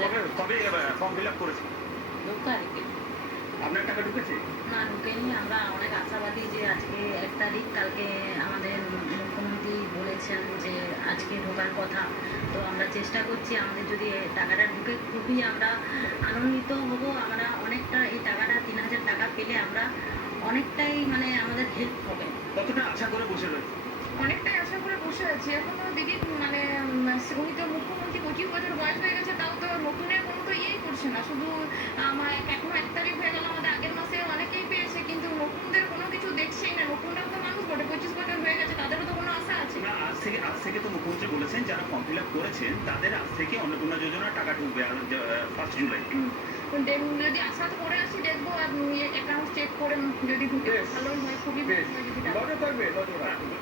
কবে form fill up করেছেন? 2 তারিখে। আপনার টাকা ঢুকেছে? না ঢুকেনি। আমরা অনেক আশাবাদী যে আজকে 1 তারিখ, কালকে আমাদের মুখ্যমন্ত্রী বলেছেন যে আজকে ঢোকার কথা। তো আমরা চেষ্টা করছি, আমাদের যদি টাকাটা ঢুকে খুবই আমরা আনন্দিত হব। আমরা অনেকটা এই টাকাটা 3000 টাকা পেলে আমরা অনেকটাই মানে আমাদের হেল্প হবে। কতটা আশা করে বসে রয়েছে? অনেকটাই আশা করে বসে আছি। এখনো দিদি মানে উনি তো মুখ্যমন্ত্রী 25 বছর বয়স হয়ে গেছে, তাও তো নতুনের কোনো তো ইয়েই করছে না। শুধু আমার এখনো 1 তারিখ হয়ে গেল, আমাদের আগের মাসে অনেকেই পেয়েছে, কিন্তু নতুনদের কোনো কিছু দেখছেই না। নতুনরাও তো মানুষ বটে, 25 বছর হয়ে গেছে, তাদেরও তো কোনো আশা আছে। না, আজ থেকে তো মুখ্যমন্ত্রী বলেছেন যারা ফর্ম ফিল আপ করেছেন তাদের আজ থেকে অন্নপূর্ণা যোজনার টাকা ঢুকবে 1 জুলাই। যদি আশা তো করে আসি, দেখবো অ্যাকাউন্ট চেক করে যদি ঢুকে ভালোই হয়, খুবই ভালো হয় যদি টাকা। নজর থাকবে, নজর রাখবে।